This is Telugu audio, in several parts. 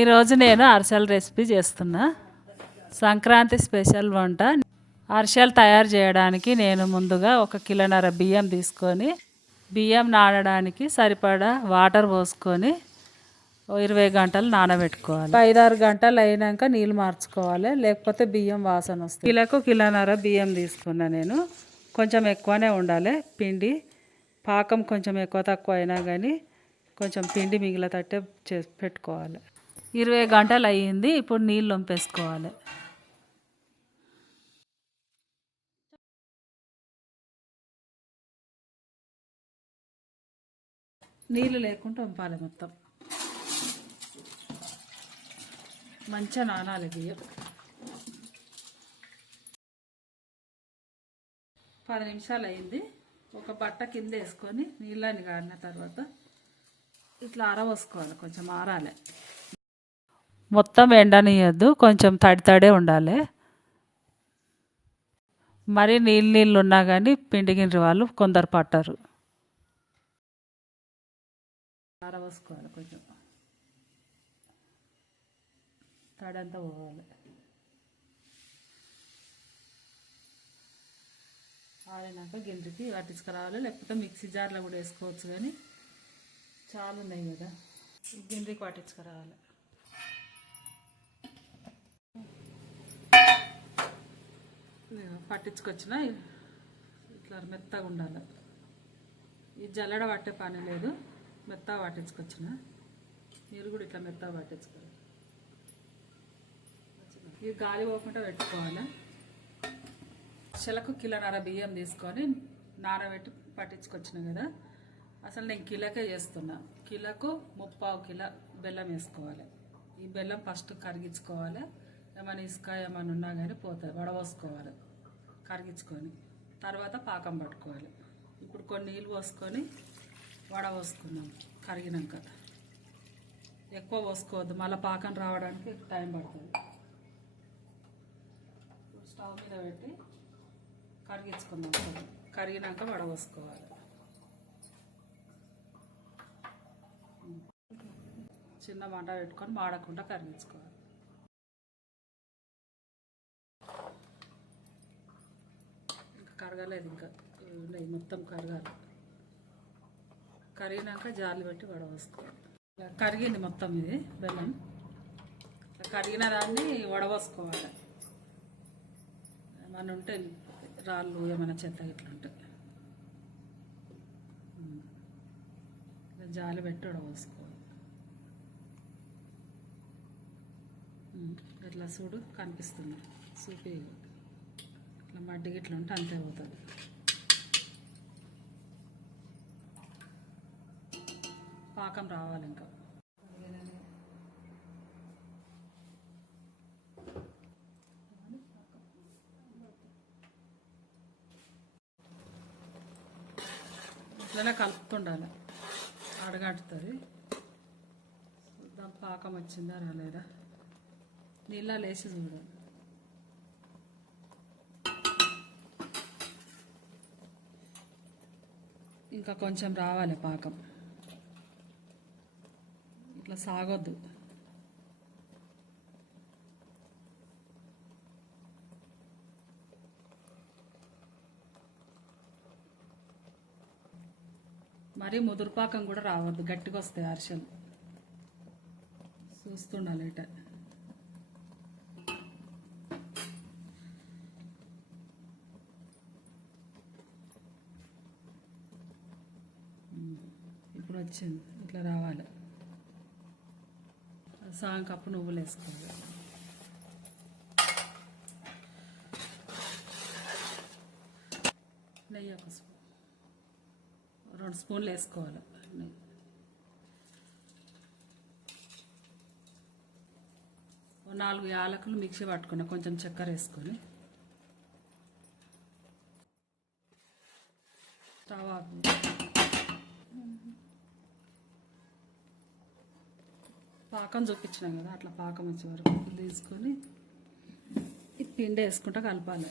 ఈరోజు నేను అరిసెల రెసిపీ చేస్తున్నా. సంక్రాంతి స్పెషల్ వంట. అరిసెలు తయారు చేయడానికి నేను ముందుగా ఒక కిలోన్నర బియ్యం తీసుకొని బియ్యం నానడానికి సరిపడా వాటర్ పోసుకొని ఇరవై గంటలు నానబెట్టుకోవాలి. ఐదారు గంటలు అయినాక నీళ్ళు మార్చుకోవాలి. లేకపోతే బియ్యం వాసన వస్తుంది. కిలోకు కిలోన్నర బియ్యం తీసుకున్నా నేను. కొంచెం ఎక్కువనే ఉండాలి. పిండి పాకం కొంచెం ఎక్కువ తక్కువ అయినా కానీ కొంచెం పిండి మిగిలితట్టే చేసి పెట్టుకోవాలి. ఇరవై గంటలు అయ్యింది ఇప్పుడు నీళ్ళు వంపేసుకోవాలి నీళ్ళు లేకుండా వంపాలి మొత్తం. మంచిగా నానాలి బియ్యం. పది నిమిషాలు అయింది ఒక బట్ట కింద వేసుకొని నీళ్ళని కాడిన తర్వాత ఇట్లా ఆరబోసుకోవాలి కొంచెం ఆరాలి. మొత్తం ఎండనియద్దు కొంచెం తడి తడే ఉండాలి. మరి నీళ్ళు నీళ్ళు ఉన్నా కానీ పిండి గిండి వాళ్ళు కొందరు పట్టరు. ఆరబోసుకోవాలి కొంచెం తడంతా పోవాలి. ఆరినాక గింజకి పట్టించుకురావాలి లేకపోతే మిక్సీ జార్లో కూడా వేసుకోవచ్చు కానీ చాలా ఉన్నాయి కదా. గింజకి పట్టించుకురావాలి. పట్టించుకొచ్చిన. ఇట్లా మెత్తగా ఉండాలి. ఈ జల్లడ పట్టే పని లేదు. మెత్తగా పట్టించుకొచ్చిన. మీరు కూడా ఇట్లా మెత్తగా పట్టించుకోవాలి. ఇవి గాలి పోకుండా పెట్టుకోవాలి. చిలకు కిలోన్నర బియ్యం తీసుకొని నానబెట్టి పట్టించుకొచ్చిన కదా. అసలు నేను కిలోకే చేస్తున్నా. కిలోకు ముప్పావు కిలో బెల్లం వేసుకోవాలి. ఈ బెల్లం ఫస్ట్ కరిగించుకోవాలి. ఏమైనా ఇసుక ఏమైనా ఉన్నా కానీ పోతుంది వడపోసుకోవాలి కరిగించుకొని. తర్వాత పాకం పట్టుకోవాలి. ఇప్పుడు కొన్ని నీళ్ళు పోసుకొని వడపోసుకుందాం కరిగినాక. ఎక్కువ పోసుకోవద్దు. మళ్ళీ పాకం రావడానికి టైం పడుతుంది. ఇప్పుడు స్టవ్ మీద పెట్టి కరిగించుకుందాం. కరిగినాక కరిగినాక వడపోసుకోవాలి చిన్న మంట పెట్టుకొని మాడకుండా కరిగించుకోవాలి ఇంకా కరగలేదు ఇంకా. ఉన్నాయి మొత్తం కరగాలి. కరిగినాక జాలి పెట్టి వడవసుకోవాలి ఇలా కరిగింది మొత్తం ఇది బెల్లం. కరిగిన దాన్ని వడవసుకోవాలి ఏమైనా ఉంటే రాళ్ళు ఏమైనా చెత్త ఇట్లా జాలి పెట్టి వడవసుకోవాలి ఎట్లా ఇట్లా చూడు కనిపిస్తుంది. సూపీ ఇట్లా మడ్డి ఇట్లా ఉంటే అంతే అవుతుంది పాకం రావాలి ఇంకా. ఇట్లనే కలుపుతుండాలి. అడగట్టుతుంది చూద్దాం పాకం వచ్చిందా రాలేదా? నీళ్ళ లేచి చూడాలి ఇంకా కొంచెం రావాలి పాకం. ఇట్లా సాగొద్దు. మరీ ముదురుపాకం కూడా రావద్దు. గట్టిగా వస్తాయి అరిసెలు. చూస్తుండాలి ఇట. ఇప్పుడు వచ్చింది. ఇట్లా రావాలి. సాంగ్ కప్పు నువ్వులు వేసుకోవాలి. నెయ్యి ఒక స్పూన్ రెండు స్పూన్లు వేసుకోవాలి. నెయ్యి ఓ నాలుగు యాలకులు మిక్సీ పట్టుకున్నా. కొంచెం చక్కెర వేసుకొని. స్టవ్ ఆపు పాకం చూపించినాం కదా అట్లా పాకం వచ్చే వరకు తీసుకొని ఈ పిండి వేసుకుంటా కలపాలి.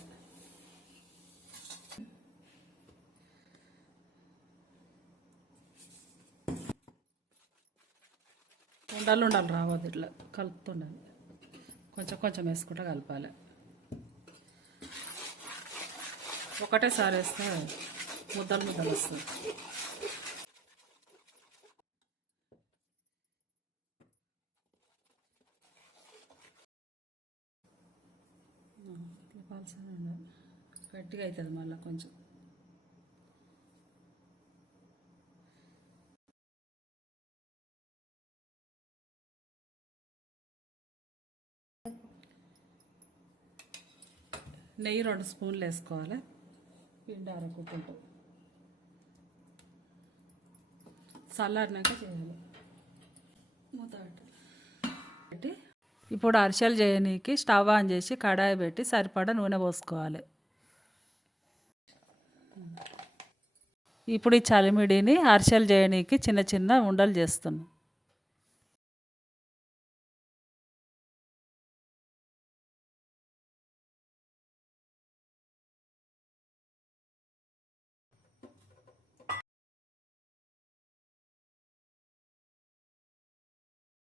ఉండాలి ఉండాలి రావద్దు ఇట్లా కలుపుతుండాలి. కొంచెం కొంచెం వేసుకుంటూ కలపాలి. ఒకటేసారి వేస్తే ముద్దలు ముద్దలు వస్తుంది ఇట్లా పలసగా ఉండాలి గట్టిగా అవుతుంది మళ్ళీ కొంచెం. నెయ్యి రెండు స్పూన్లు వేసుకోవాలి. పిండి అరకుంటూ చల్లారినాక చేయాలి. మూత పెట్టి ఇప్పుడు అరిసెలు చేయనీకి స్టవ్ ఆన్ చేసి కడాయి పెట్టి సరిపడా నూనె పోసుకోవాలి. ఇప్పుడు ఈ చలిమిడిని అరిసెలు చేయనీకి చిన్న చిన్న ఉండలు చేస్తున్నాం.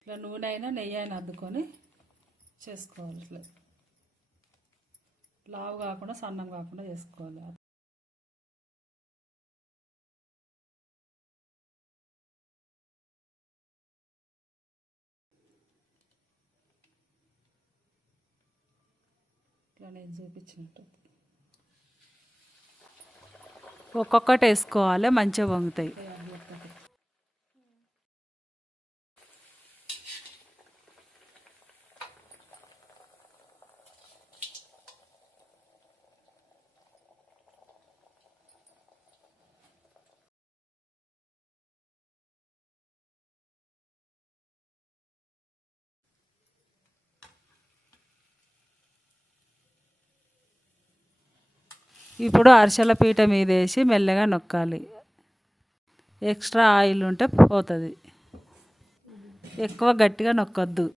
ఇట్లా నూనె అయినా నెయ్యి అయినా అద్దుకొని చేసుకోవాలి ఇట్లా. లావు కాకుండా సన్నం కాకుండా చేసుకోవాలి. ఇట్లా నేను చూపించినట్టు. ఒక్కొక్కటి వేసుకోవాలి మంచిగా పొంగుతాయి ఇప్పుడు అరిసెల పీట మీద వేసి మెల్లగా నొక్కాలి. ఎక్స్ట్రా ఆయిల్ ఉంటే పోతుంది. ఎక్కువ గట్టిగా నొక్కొద్దు.